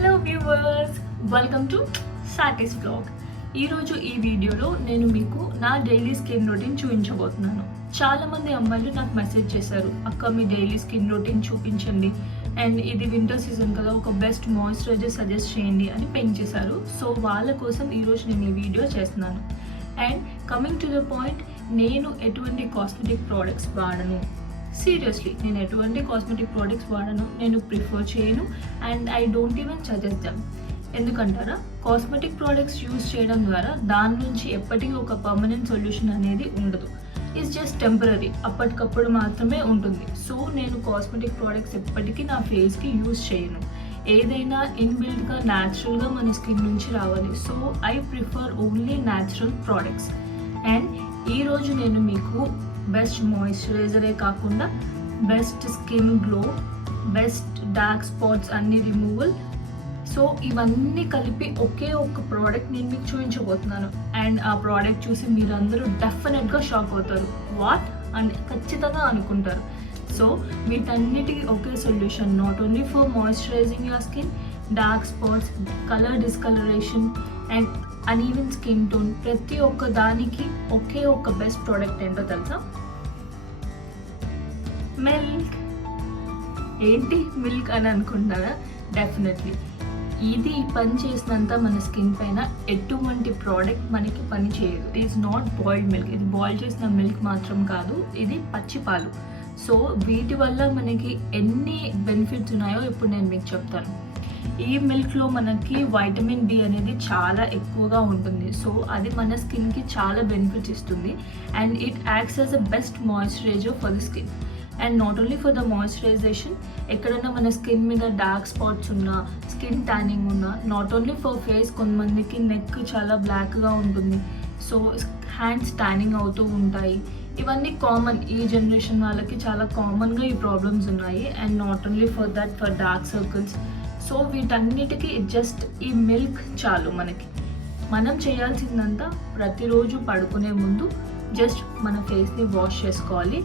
Hello viewers, welcome to సాటిస్ blog. ఈరోజు ఈ వీడియోలో నేను మీకు నా డైలీ స్కిన్ రొటీన్ చూపించబోతున్నాను. చాలామంది అమ్మాయిలు నాకు మెసేజ్ చేశారు, అక్క మీ డైలీ స్కిన్ రొటీన్ చూపించండి అండ్ ఇది వింటర్ సీజన్ కదా, ఒక బెస్ట్ మాయిశ్చరైజర్ సజెస్ట్ చేయండి అని పెంక్ చేశారు. సో వాళ్ళ కోసం ఈరోజు నేను ఈ వీడియో చేస్తున్నాను. And coming to the point, నేను ఎటువంటి కాస్మెటిక్ ప్రోడక్ట్స్ వాడను. సీరియస్లీ నేను ఎటువంటి కాస్మెటిక్ ప్రోడక్ట్స్ వాడను, నేను ప్రిఫర్ చేయను and I don't even suggest them. ఎందుకంటారా, కాస్మెటిక్ ప్రోడక్ట్స్ యూజ్ చేయడం ద్వారా దాని నుంచి ఎప్పటికీ ఒక పర్మనెంట్ సొల్యూషన్ అనేది ఉండదు. ఇట్స్ జస్ట్ టెంపరీ, అప్పటికప్పుడు మాత్రమే ఉంటుంది. సో నేను కాస్మెటిక్ ప్రోడక్ట్స్ ఎప్పటికీ నా ఫేస్కి యూజ్ చేయను. ఏదైనా ఇన్బిల్డ్గా న్యాచురల్గా మన స్కిన్ నుంచి రావాలి. So I prefer only natural products. And ఈరోజు నేను మీకు బెస్ట్ మాయిశ్చరైజరే కాకుండా best skin glow, best dark spots అన్ని రిమూవల్, సో ఇవన్నీ కలిపి ఒకే ఒక్క ప్రోడక్ట్ నేను మీకు చూపించబోతున్నాను. అండ్ ఆ ప్రోడక్ట్ చూసి మీరందరూ డెఫినెట్గా షాక్ అవుతారు. వాట్ అని ఖచ్చితంగా అనుకుంటారు. సో వీటన్నిటికీ ఒకే solution, not only for moisturising your skin, dark spots, colour discolouration and uneven skin tone, ప్రతి ఒక్క దానికి ఒకే ఒక్క బెస్ట్ ప్రోడక్ట్ ఏంటో తెలుసా? మిల్క్. ఏంటి మిల్క్ అని అనుకుంటున్నారా? డెఫినెట్లీ ఇది పని చేసినంత మన స్కిన్ పైన ఎటువంటి ప్రోడక్ట్ మనకి పని చేయదు. It is not boiled milk. ఇది బాయిల్ చేసిన మిల్క్ మాత్రం కాదు, ఇది పచ్చి పాలు. సో వీటి వల్ల మనకి ఎన్ని బెనిఫిట్స్ ఉన్నాయో ఇప్పుడు నేను మీకు చెప్తాను. ఈ మిల్క్లో మనకి వైటమిన్ బి అనేది చాలా ఎక్కువగా ఉంటుంది. సో అది మన స్కిన్కి చాలా బెనిఫిట్స్ ఇస్తుంది. And it acts as a best moisturiser for the skin. And not only for the moisturisation, ఎక్కడైనా మన స్కిన్ మీద డార్క్ స్పాట్స్ ఉన్నా, స్కిన్ ట్యానింగ్ ఉన్నా, నాట్ ఓన్లీ ఫర్ ఫేస్, కొంతమందికి నెక్ చాలా బ్లాక్గా ఉంటుంది, సో హ్యాండ్స్ ట్యానింగ్ అవుతూ ఉంటాయి. ఇవన్నీ కామన్, ఈ జనరేషన్ వాళ్ళకి చాలా కామన్గా ఈ ప్రాబ్లమ్స్ ఉన్నాయి. And not only for that, for dark circles. So వీటన్నిటికీ జస్ట్ ఈ మిల్క్ చాలు మనకి. మనం చేయాల్సిందంతా ప్రతిరోజు పడుకునే ముందు జస్ట్ మన ఫేస్ని వాష్ చేసుకోవాలి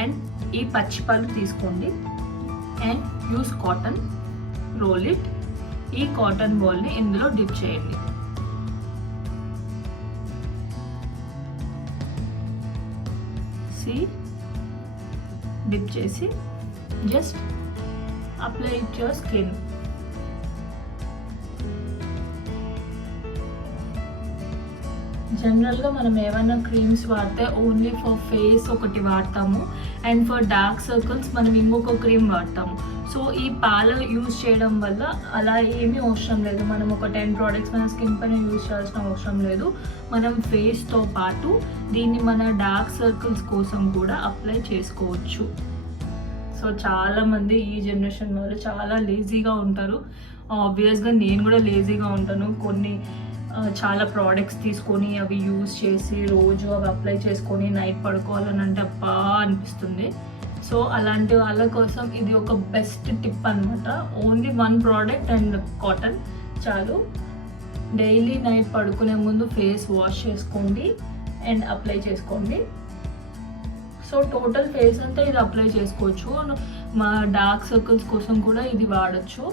అండ్ ఈ పచ్చి పాలు తీసుకోండి and use cotton, roll it. ఈ కాటన్ బాల్ని ఇందులో డిప్ చేయండి. డిప్ చేసి just apply it your skin. జనరల్గా మనం ఏమైనా క్రీమ్స్ వాడితే ఓన్లీ ఫర్ ఫేస్ ఒకటి వాడతాము అండ్ ఫర్ డార్క్ సర్కిల్స్ మనం ఇంకొక క్రీమ్ వాడతాము. సో ఈ పాలు యూజ్ చేయడం వల్ల అలా ఏమీ అవసరం లేదు. మనం ఒక 10 ప్రోడక్ట్స్ మన స్కిన్ పైన యూజ్ చేయాల్సిన అవసరం లేదు. మనం ఫేస్తో పాటు దీన్ని మన డార్క్ సర్కిల్స్ కోసం కూడా అప్లై చేసుకోవచ్చు. సో చాలామంది ఈ జనరేషన్ వాళ్ళు చాలా లేజీగా ఉంటారు. ఆబ్వియస్గా నేను కూడా లేజీగా ఉంటాను. చాలా ప్రోడక్ట్స్ తీసుకొని అవి యూజ్ చేసి రోజు అవి అప్లై చేసుకొని నైట్ పడుకోవాలని అంటే అబ్బా అనిపిస్తుంది. సో అలాంటి వాళ్ళ కోసం ఇది ఒక బెస్ట్ టిప్ అనమాట. ఓన్లీ 1 ప్రోడక్ట్ అండ్ కాటన్ చాలు. డైలీ నైట్ పడుకునే ముందు ఫేస్ వాష్ చేసుకోండి అండ్ అప్లై చేసుకోండి. సో టోటల్ ఫేస్ అంతా ఇది అప్లై చేసుకోవచ్చు. మా డార్క్ సర్కిల్స్ కోసం కూడా ఇది వాడచ్చు.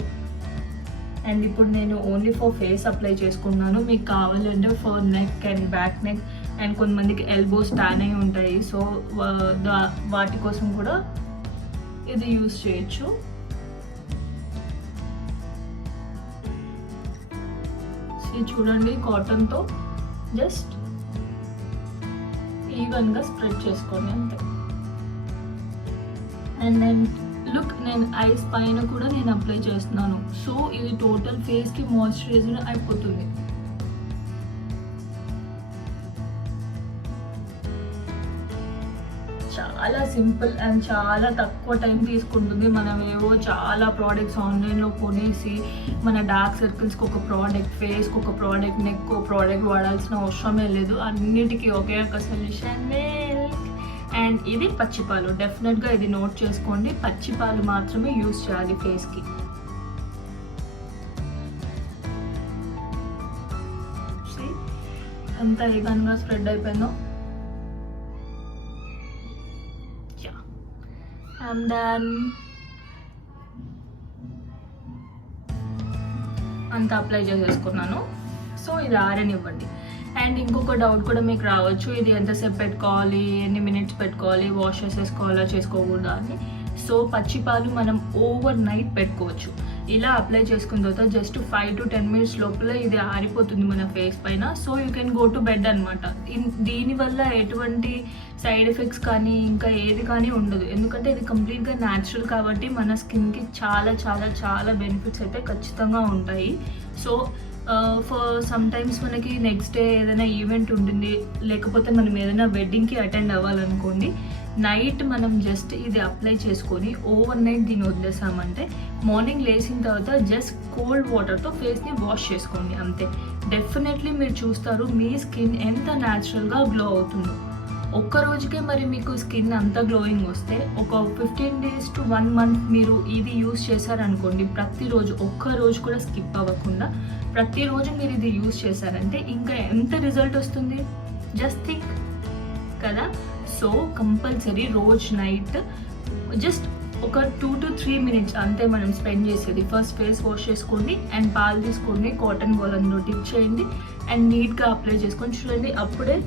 అండ్ ఇప్పుడు నేను ఓన్లీ ఫర్ ఫేస్ అప్లై చేసుకున్నాను. మీకు కావాలంటే for neck and back neck and కొంతమందికి ఎల్బోస్ ట్యాన్ అయి ఉంటాయి. సో వాటి కోసం కూడా ఇది యూజ్ చేయొచ్చు. చూడండి, కాటన్తో జస్ట్ ఈవెన్గా స్ప్రెడ్ చేసుకోండి అంతే. అండ్ నేను ఐస్ పైన కూడా నేను అప్లై చేస్తున్నాను. సో ఇది టోటల్ ఫేస్కి మాయిశ్చరైజర్ అయిపోతుంది. చాలా సింపుల్ అండ్ చాలా తక్కువ టైం తీసుకుంటుంది. మనం ఏవో చాలా ప్రోడక్ట్స్ ఆన్లైన్లో కొనేసి మన డార్క్ సర్కిల్స్కి ఒక ప్రోడక్ట్, ఫేస్కి ఒక ప్రోడక్ట్, నెక్ ఒక ప్రోడక్ట్ వాడాల్సిన అవసరమే లేదు. అన్నిటికీ ఒకే ఒక సొల్యూషన్, మిల్క్. అండ్ ఇది పచ్చిపాలు. డెఫినెట్గా ఇది నోట్ చేసుకోండి, పచ్చిపాలు మాత్రమే యూజ్ చేయాలి ఫేస్కి. ఎంత ఈవెన్గా స్ప్రెడ్ అయిపోయిందో. I'm done. అంతా అప్లై చేసేసుకున్నాను. సో ఇది ఆరనివ్వండి. అండ్ ఇంకొక డౌట్ కూడా మీకు రావచ్చు, ఇది ఎంతసేపు పెట్టుకోవాలి, ఎన్ని మినిట్స్ పెట్టుకోవాలి, వాష్ చేసేసుకోవాలా చేసుకోకూడదా అని. సో పచ్చిపాలు మనం ఓవర్ నైట్ పెట్టుకోవచ్చు. ఇలా అప్లై చేసుకున్న తర్వాత జస్ట్ 5 to 10 minutes లోపల ఇది ఆరిపోతుంది మన ఫేస్ పైన. So you can go to bed అనమాట. దీనివల్ల ఎటువంటి సైడ్ ఎఫెక్ట్స్ కానీ ఇంకా ఏది కానీ ఉండదు, ఎందుకంటే ఇది కంప్లీట్గా న్యాచురల్ కాబట్టి మన స్కిన్కి చాలా చాలా చాలా బెనిఫిట్స్ అయితే ఖచ్చితంగా ఉంటాయి. సో ఫర్ సమ్ టైమ్స్ మనకి నెక్స్ట్ డే ఏదైనా ఈవెంట్ ఉంటుంది, లేకపోతే మనం ఏదైనా వెడ్డింగ్కి అటెండ్ అవ్వాలనుకోండి, నైట్ మనం జస్ట్ ఇది అప్లై చేసుకొని ఓవర్ నైట్ దీన్ని వదిలేసామంటే మార్నింగ్ లేచిన తర్వాత జస్ట్ కోల్డ్ వాటర్తో ఫేస్ని వాష్ చేసుకోండి అంతే. డెఫినెట్లీ మీరు చూస్తారు మీ స్కిన్ ఎంత న్యాచురల్గా గ్లో అవుతుందో. ఒక్క రోజుకే మరి మీకు స్కిన్ అంత గ్లోయింగ్ వస్తే ఒక 15 days to 1 month మీరు ఇది యూస్ చేశారనుకోండి, ప్రతిరోజు ఒక్క రోజు కూడా స్కిప్ అవ్వకుండా ప్రతిరోజు మీరు ఇది యూస్ చేశారంటే ఇంకా ఎంత రిజల్ట్ వస్తుంది, జస్ట్ థింక్ కదా. సో కంపల్సరీ రోజు నైట్ జస్ట్ ఒక 2 to 3 minutes అంతే మనం స్పెండ్ చేసేది. ఫస్ట్ ఫేస్ వాష్ చేసుకోండి అండ్ పాలు తీసుకోండి, కాటన్ బాల్ అందులో డిప్ చేయండి అండ్ నీట్గా అప్లై చేసుకొని చూడండి, అప్పుడే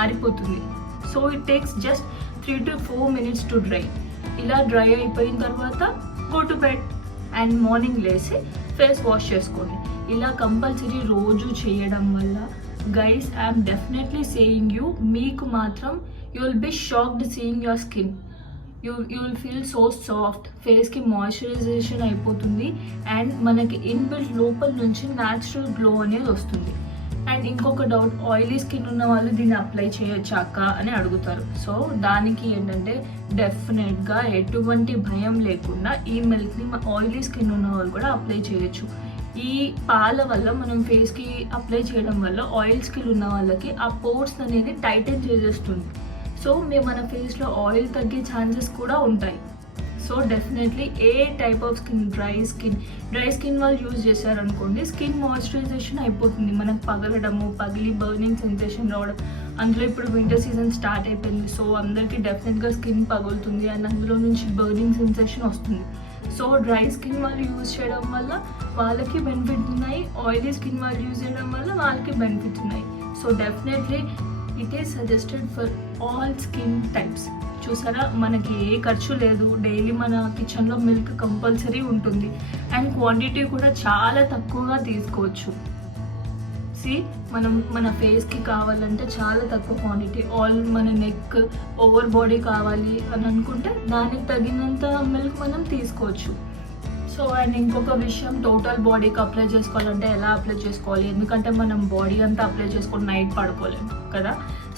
ఆరిపోతుంది. So it takes just 3 to 4 minutes to dry. ఇలా డ్రై అయిపోయిన తర్వాత go to bed and morning లేసి ఫేస్ వాష్ చేసుకోండి. ఇలా కంపల్సరీ రోజు చేయడం వల్ల guys I'm definitely saying you, మీకు మాత్రం you will be shocked seeing your skin. You will feel so soft, ఫేస్కి మాయిశ్చరైజేషన్ అయిపోతుంది అండ్ మనకి ఇన్బిల్ట్ లోపల నుంచి న్యాచురల్ గ్లో అనేది వస్తుంది. అండ్ ఇంకొక డౌట్, ఆయిలీ స్కిన్ ఉన్న వాళ్ళు దీన్ని అప్లై చేయొచ్చాక అని అడుగుతారు. సో దానికి ఏంటంటే డెఫినెట్గా ఎటువంటి భయం లేకుండా ఈ మిల్క్ని ఆయిలీ స్కిన్ ఉన్న వాళ్ళు కూడా అప్లై చేయొచ్చు. ఈ పాల వల్ల మనం ఫేస్కి అప్లై చేయడం వల్ల ఆయిల్ స్కిన్ ఉన్న వాళ్ళకి ఆ పోర్స్ అనేది టైటన్ చేసేస్తుంది. సో మన ఫేస్లో ఆయిల్ తగ్గే ఛాన్సెస్ కూడా ఉంటాయి. So definitely A type of skin, dry skin వాళ్ళు యూజ్ చేశారనుకోండి, స్కిన్ మాయిశ్చరైజేషన్ అయిపోతుంది, మనకు పగలడము, పగిలి బర్నింగ్ సెన్సేషన్ రావడం. అందులో ఇప్పుడు వింటర్ సీజన్ స్టార్ట్ అయిపోయింది, సో అందరికీ డెఫినెట్గా స్కిన్ పగులుతుంది అండ్ అందులో నుంచి బర్నింగ్ సెన్సేషన్ వస్తుంది. సో డ్రై స్కిన్ వాళ్ళు యూజ్ చేయడం వల్ల వాళ్ళకి బెనిఫిట్ ఉన్నాయి, ఆయిలీ స్కిన్ వాళ్ళు యూజ్ చేయడం వల్ల వాళ్ళకి బెనిఫిట్స్ ఉన్నాయి. So definitely it is suggested for all skin types. చూసారా, మనకి ఏ ఖర్చు లేదు, డైలీ మన కిచెన్లో మిల్క్ కంపల్సరీ ఉంటుంది అండ్ క్వాంటిటీ కూడా చాలా తక్కువగా తీసుకోవచ్చు. మనం మన ఫేస్కి కావాలంటే చాలా తక్కువ క్వాంటిటీ, మన నెక్, ఓవర్ బాడీ కావాలి అని అనుకుంటే దానికి తగినంత మిల్క్ మనం తీసుకోవచ్చు. సో అండ్ ఇంకొక విషయం, టోటల్ బాడీకి అప్లై చేసుకోవాలంటే ఎలా అప్లై చేసుకోవాలి, ఎందుకంటే మనం బాడీ అంతా అప్లై చేసుకొని నైట్ పడుకోలేము కదా.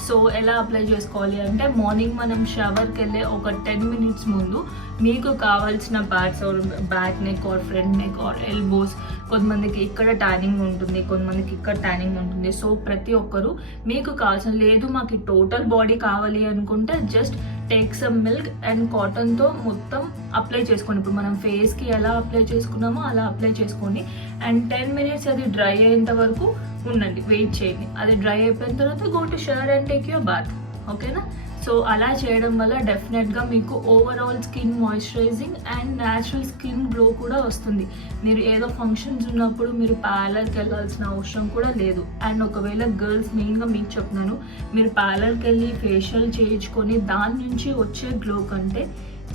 సో ఎలా అప్లై చేసుకోవాలి అంటే మార్నింగ్ మనం షవర్కి వెళ్ళే ఒక 10 minutes ముందు మీకు కావాల్సిన parts, back neck are front neck are elbows, కొంతమందికి ఇక్కడ ట్యానింగ్ ఉంటుంది, కొంతమందికి ఇక్కడ ట్యానింగ్ ఉంటుంది. సో ప్రతి ఒక్కరు మీకు కావాల్సిన, లేదు మాకు టోటల్ బాడీ కావాలి అనుకుంటే just take some milk and కాటన్తో మొత్తం అప్లై చేసుకోండి. ఇప్పుడు మనం ఫేస్కి ఎలా అప్లై చేసుకున్నామో అలా అప్లై చేసుకోండి అండ్ 10 minutes అది డ్రై అయ్యేంత వరకు ఉండండి, వెయిట్ చేయండి. అది డ్రై అయిపోయిన తర్వాత go to shower and take your bath, ఓకేనా. సో అలా చేయడం వల్ల డెఫినెట్గా మీకు overall skin moisturising and natural skin glow కూడా వస్తుంది. మీరు ఏదో ఫంక్షన్స్ ఉన్నప్పుడు మీరు పార్లర్కి వెళ్ళాల్సిన అవసరం కూడా లేదు. అండ్ ఒకవేళ గర్ల్స్, మెయిన్గా మీకు చెప్తున్నాను, మీరు పార్లర్కి వెళ్ళి ఫేషియల్ చేయించుకొని దాని నుంచి వచ్చే గ్లో కంటే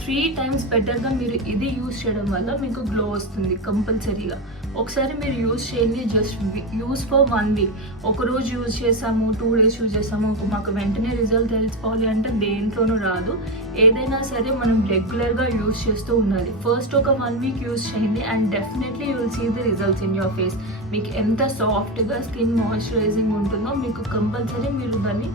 3 times బెటర్గా మీరు ఇది యూస్ చేయడం వల్ల మీకు గ్లో వస్తుంది కంపల్సరీగా. ఒకసారి మీరు యూస్ చేయండి, జస్ట్ యూస్ ఫర్ 1 week. ఒకరోజు యూజ్ చేసాము, 2 days యూజ్ చేసాము, మాకు వెంటనే రిజల్ట్ తెలుసుకోవాలి అంటే దేంట్లోనూ రాదు. ఏదైనా సరే మనం రెగ్యులర్గా యూజ్ చేస్తూ ఉండాలి. ఫస్ట్ ఒక 1 week యూజ్ చేయండి and definitely you will see the results in your face. మీకు ఎంత సాఫ్ట్గా స్కిన్ మాయిశ్చరైజింగ్ ఉంటుందో మీకు కంపల్సరీ మీరు దాన్ని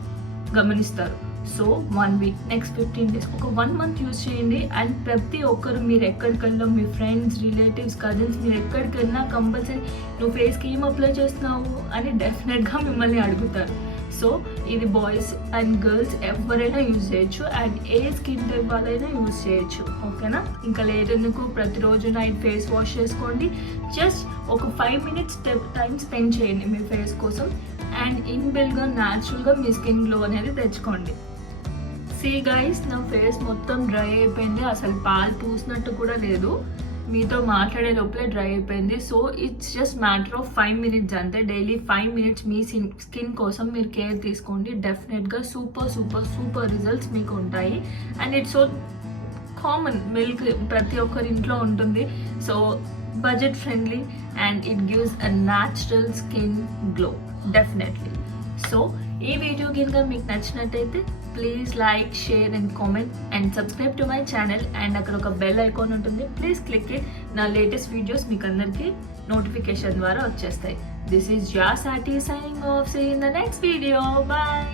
గమనిస్తారు. సో 1 week, నెక్స్ట్ 15 days, ఒక 1 month యూజ్ చేయండి అండ్ ప్రతి ఒక్కరు మీరు ఎక్కడికి వెళ్ళినా, మీ ఫ్రెండ్స్, రిలేటివ్స్, కజిన్స్, మీరు ఎక్కడికి వెళ్ళినా కంపల్సరీ నువ్వు ఫేస్కి ఏం అప్లై చేస్తున్నావు అని డెఫినెట్గా మిమ్మల్ని అడుగుతారు. సో ఇది బాయ్స్ అండ్ గర్ల్స్ ఎవరైనా యూజ్ చేయొచ్చు అండ్ ఏ స్కిన్ టైప్ వాళ్ళైనా యూజ్ చేయొచ్చు, ఓకేనా. ఇంకా లేదెందుకు, ప్రతిరోజు నైట్ ఫేస్ వాష్ చేసుకోండి. జస్ట్ ఒక 5 minutes టైం స్పెండ్ చేయండి మీ ఫేస్ కోసం అండ్ ఇన్బిల్ట్గా న్యాచురల్గా మీ స్కిన్ గ్లో అనేది తెచ్చుకోండి. సీ గైస్, నా ఫేస్ మొత్తం డ్రై అయిపోయింది, అసలు పాలు పూసినట్టు కూడా లేదు. మీతో మాట్లాడే లోపలే డ్రై అయిపోయింది. So it's just matter of 5 minutes అంతే. డైలీ 5 minutes మీ స్కిన్ కోసం మీరు కేర్ తీసుకోండి. డెఫినెట్గా సూపర్ సూపర్ సూపర్ రిజల్ట్స్ మీకు ఉంటాయి. And it's so common, milk ప్రతి ఒక్కరి ఇంట్లో ఉంటుంది. So budget friendly and it gives a natural skin glow definitely. So ఈ వీడియో కనుక మీకు నచ్చినట్టయితే please like, share and comment and subscribe to my channel. And అక్కడ ఒక బెల్ ఐకాన్ ఉంటుంది, ప్లీజ్ క్లిక్ ఇట్. నా లేటెస్ట్ వీడియోస్ మీకు అందరికీ నోటిఫికేషన్ ద్వారా వచ్చేస్తాయి. This is your Sati signing off. See in the next video. Bye.